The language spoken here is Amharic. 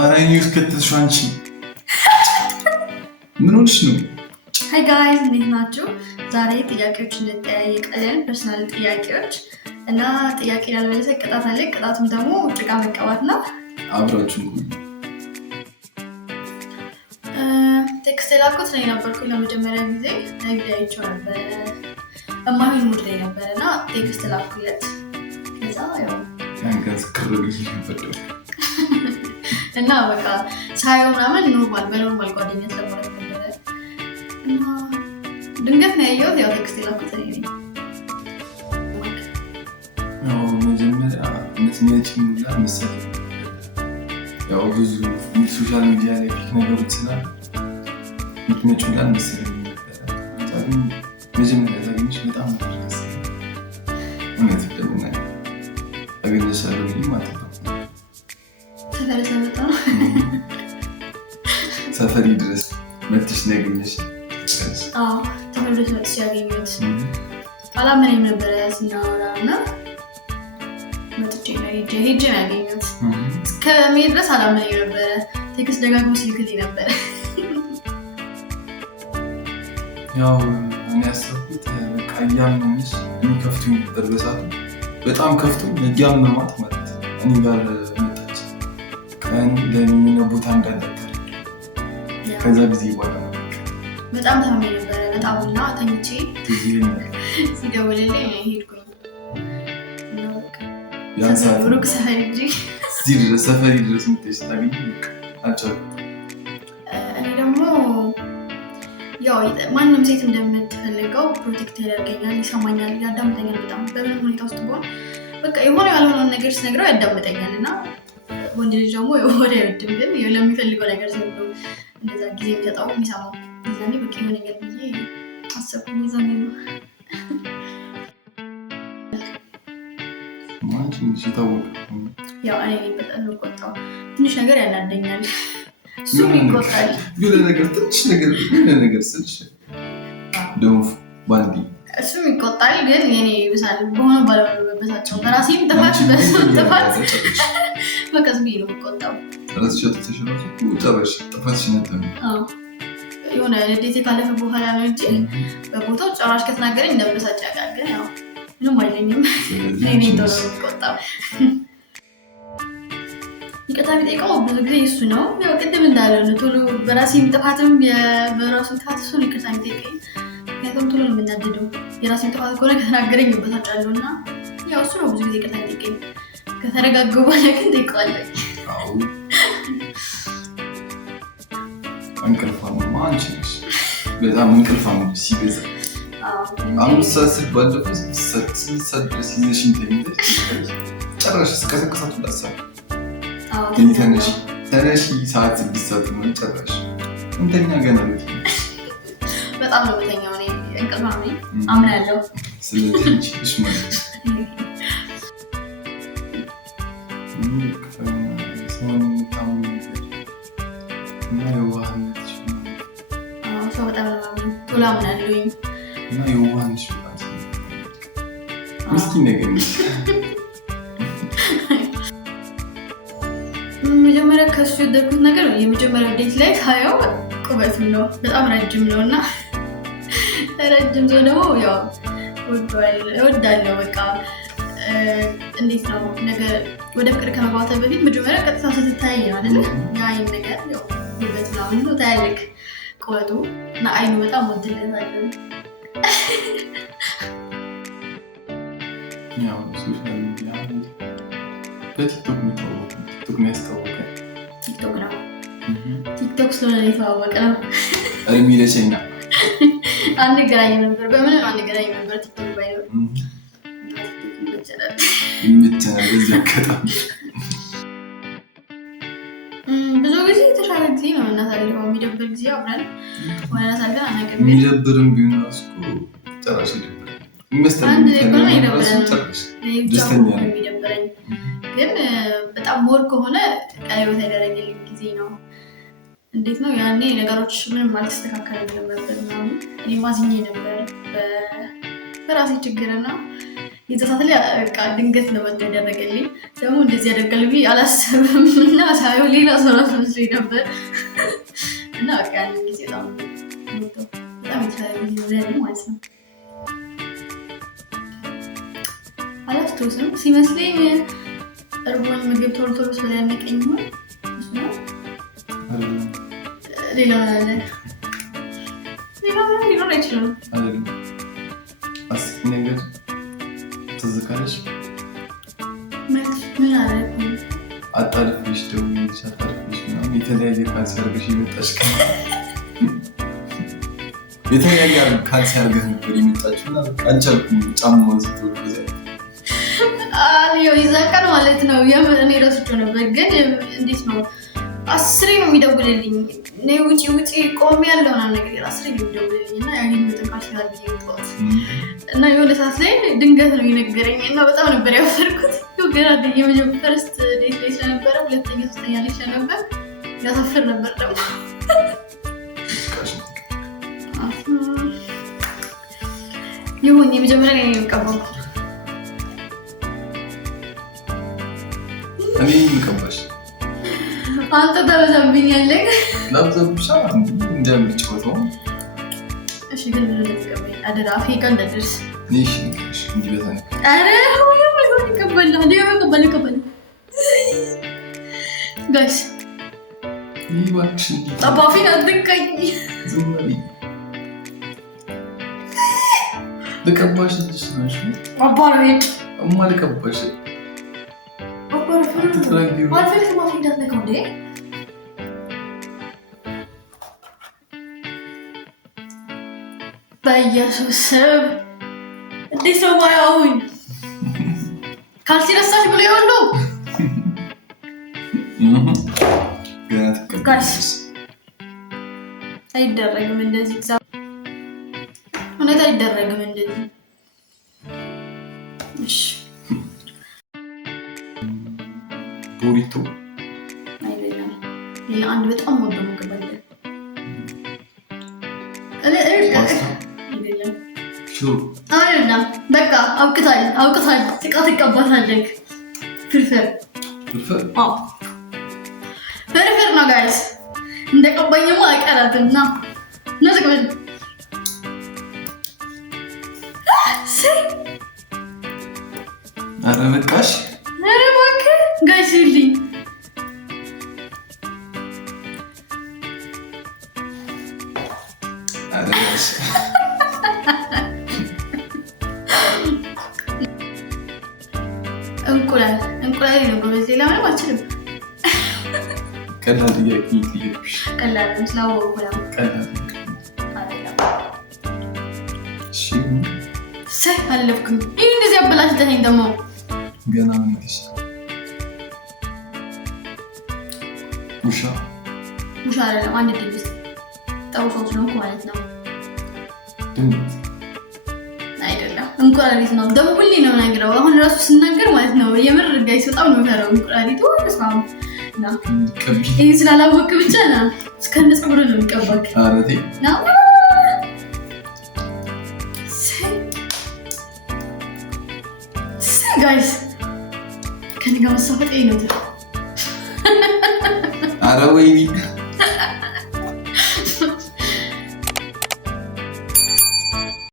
አራይ ኒውስ ከተሻንቺ ምን ሆነሽ ነው? ሃይ ጋይስ እንዴት ናችሁ? ዛሬ ጥያቄዎችን እንጠያየቃለን፣ ፐርሰናል ጥያቄዎች እና ጥያቄ ያልመለሰ ቅጣት አለ። ቅጣቱም ደግሞ ጭቃ መቀባት ነው። አብራችሁ ቴክስት ላኩት ነው የነበርኩት ለመጀመሪያ ጊዜ አይቼው ነበር። በማይሆን ሙድ ላይ ነበርና ቴክስት ላኩለት። ከዛ ያው አንገት ክርልሽ ነበር እና በቃ ሳይሆን ምናምን በኖርማል ጓደኝነት ለማለት ነበረ እና ድንገት ነው ያየሁት። ያው ቴክስት ላኩት ነው ያው መጀመሪያ መስሚያችን ሙላ መሰለኝ። ያው ብዙ ሶሻል ሚዲያ ላይ ፊክ ነገሮች ስላሉ ምክንያቱም ሙላ መሰለኝ ነበር። መጀመሪያ ታገኝሽ በጣም ደስ ይላል። እውነት ለምን አገኘሻለሁ ብዬ ማለት ነው። ሰፈሪ ድረስ መጥተሽ ነው ያገኘሽ? አዎ ሰፈሪ ድረስ መጥተሽ ያገኘሁት። አላመነኝም ነበረ ስናወራ እና መጥቼ ነው ሄጄ ነው ያገኘሁት። እስከመሄድ ድረስ አላመነኝም ነበረ። ቴክስት ደጋግሞ ሲልክልኝ ነበረ። ያው እኔ ያሰብኩት በቃ እያመመሽ የሚከፍቱኝ ነበር በሰዓቱ። በጣም ከፍቶ እያመማት ማለት እኔ ጋር መጣች። ቀን ለሚና ቦታ እንዳለበት ከዛ ጊዜ በኋላ በጣም ታሜ ነበረ። በጣም እና ተኝቼ ሲደውልልኝ ሄድኩኝ። ሩቅ ሰፈሪ ድረስ ምትሽ ታገኝ አልቻልኩም። እኔ ደግሞ ያው ማንም ሴት እንደምትፈልገው ፕሮቴክት ያደርገኛል፣ ይሰማኛል፣ ያዳምጠኛል። በጣም በምንም ሁኔታ ውስጥ ቢሆን በቃ የሆነ ያልሆነውን ነገር ስነግረው ያዳምጠኛል እና ወንድ ልጅ ደግሞ የሆነ አይወድም፣ ግን ለሚፈልገው ነገር ሲሆን እንደዛ ጊዜ የሚሰጠው የሚሰማው ዛኔ በቃ የሆነ ነገር ብዬ አሰብኩኝ። ዛኔ ነው ያው እኔ በጣም ቆጣው። ትንሽ ነገር ያናደኛል፣ እሱም ይቆጣል። ትንሽ ነገር ስልሽ ደግሞ ባንዲ እሱም ይቆጣል፣ ግን የኔ ይብሳል። በሆነ ባለበሳቸው በራሴም ጥፋት በሰው ጥፋት በቃ ዝም ብዬ ነው የምቆጣው። የሆነ ንዴቴ ካለፈ በኋላ ነው እንጂ በቦታው ጨራሽ ከተናገረኝ እንደበሳጭ ያውቃል። ግን ያው ምንም አይለኝም። እኔ ቶሎ ነው የምቆጣው። ይቅርታ የሚጠይቀው ብዙ ጊዜ እሱ ነው። ያው ቅድም እንዳለው ነው ቶሎ በራሴም ጥፋትም በራሱ ጥፋት እሱ ነው ይቅርታ የሚጠይቀኝ። ምክንያቱም ቶሎ ነው የምናደደው። የራሴን ጥፋት ከሆነ ከተናገረኝ በሳጫለሁ እና ያው እሱ ነው ብዙ ጊዜ ይቅርታ የሚጠይቀኝ። ከተረጋገው በኋላ ግን ጠይቀዋለሁ። እንቅልፋም አንቺ ነሽ። በጣም እንቅልፋም ሲበዛ አሁን ሳስብ ባለፈው ስልሳ ድረስ ይዘሽኝ ተኝተሽ ጨራሽ እስከሰከሳት እንዳሳብ ተነሺ ሰዓት 6 ሰዓት ነው ጨራሽ እንተኛ ገና ቤት በጣም ነው በተኛው እኔ እንቅልፋም ነኝ አምናለሁ። ስለዚህ እሺ ማለት ምስኪን ነገር መጀመሪያ ከሱ የወደድኩት ነገር የመጀመሪያው ዴት ላይ ሳየው ቁመቱ ነው። በጣም ረጅም ነው እና ረጅም ሰው ደግሞ ያው እወዳለሁ። በቃ እንዴት ነው ነገር ወደ ፍቅር ከመግባቷ በፊት መጀመሪያ ቀጥታ ስትታይ ነው አይደል? የአይን ነገር ያው ውበት ምናምን ነው ታያለህ። ቁመቱ እና አይኑ በጣም ወድለታለሁ። ያው ሶሻል ሚዲያ በቲክቶክ የሚያስተዋወቀ ቲክቶክ ነው። ቲክቶክ ስለሆነ የተዋወቀ ነው። የሚለቸኛ አንገናኝም ነበር፣ በምንም አንገናኝም ነበር። ቲክቶክ ባይኖር ይመቸናል። በዚህ አጋጣሚ ብዙ ጊዜ የተሻለ ጊዜ ነው እናሳልፈው። የሚደብር ጊዜ አብረን እናሳልፈን አናውቅም። የሚደብርም ቢሆን ራሱ ጨራሽ ይደብራል። የሚደብረኝ ግን በጣም ሞር ከሆነ ቀለበት ያደረገልኝ ጊዜ ነው። እንዴት ነው ያኔ ነገሮች ምንም አልተስተካከለም ነበር። እኔ ማዝኜ ነበር በራሴ ችግርና የዛት ላይ በቃ ድንገት ነው መጥቶ ያደረገልኝ። ደግሞ እንደዚህ ያደርጋል ብዬ አላሰብም እና ሳየው ሌላ ሰው ራሱ መስሎኝ ነበር እና በቃ ያንን ጊዜ በጣም የተለያዩ ማለት ነው። አላስታውስም ሲመስለኝ እርቦኝ ምግብ ቶሎ ቶሎ ስለሚያመቀኝ ሆን ሌላ ሊኖር አይችልም። አስቂ ነገር ትዝ ካለሽ ምን አለ አጣልፍሽ ደውዬልሽ አጣልፍሽ ምናምን የተለያየ ካልሲ አድርገሽ የመጣሽ የተለያየ ካልሲ አድርገሽ ነበር የመጣችው እና አልቻልኩም ጫማውን ስትወድ በዚያ የዛ ቀን ማለት ነው። እኔ ረስቼው ነበር ግን እንዴት ነው 10 ነው የሚደውልልኝ እኔ ውጪ ቆሜ ያለው ነገር 10 ነው የሚደውልልኝ እና ያንን መጠቃሽ ያርግ ይወጣት እና የሆነ ሰዓት ላይ ድንገት ነው የነገረኝ እና በጣም ነበር ያፈርኩት። ገና የመጀመሪያ ፈርስት ዴት ላይ ስለነበረ ሁለተኛ ሶስተኛ ላይ ስለነበር ያሳፍር ነበር ደግሞ ይሁን የመጀመሪያ ላይ ነው የቀባው እኔ የምቀባሽ አንተ ተበዛብኛለህ ለብዙብሻ እንደምትጫወተው እሺ ግን ምን ልትቀበል አደራ አፍሪካ እንደድርስ እሺ እንዲበዛኝ አረ ሁሉም ነገር ይቀበል ጋይስ ይዋክሽ አባፊን አትንካኝ ዝም በይ ልቀባሽ ልጅ ነው አባሬት ልቀባሽ አልፈልግም አፍሪካ እንዳትነካው እንዴ በኢየሱስ ስም እንዴት ነው ማያውኝ ካልሲ ረሳሽ ብሎ ይሆኑ ጋይስ አይደረግም እንደዚህ እውነት አይደረግም እንደዚህ እሺ ቡሪቶ አይደለም ሌላ አንድ በጣም ወደ ምግብ አለ አይደለም በቃ አውቅታል ጥቃት ይቀባታለህ ፍርፍር ነው ጋይስ እንደቀባኝማ አይቀራትም ና ነዝቅብል ኧረ በቃሽ ኧረ እባክህ ጋይስ ይልኝ እንቁላል ነው በዚህ ላይ ምንም አልችልም። ቀላል ጥያቄ ጥያቄሽ ቀላል ነው ስላወቅኩ ነው። ቀላል እሺ ሰይ አለፍኩኝ። ይሄ እንደዚህ አበላሽተኸኝ ደግሞ ገና ምን ይልሽ ውሻ አይደለም አንድ ድንች ጠውሶች ነው ማለት ነው። ድንች አይደለም እንቁላሊት ነው። ደግሞ ሁሌ ነው የምናገረው አሁን ራሱ ስናገር ማለት ነው የምር ጋይስ በጣም ነው የምፈራው እንቁላሊቱ ተስማሙ እና ይሄ ስላላወቅ ብቻ ነው እስከነ ፀጉሩ ነው የሚቀባክ አረቴ ነው ጋይስ ከኔ ጋር መሳፈጥ ነው። አረ ወይኔ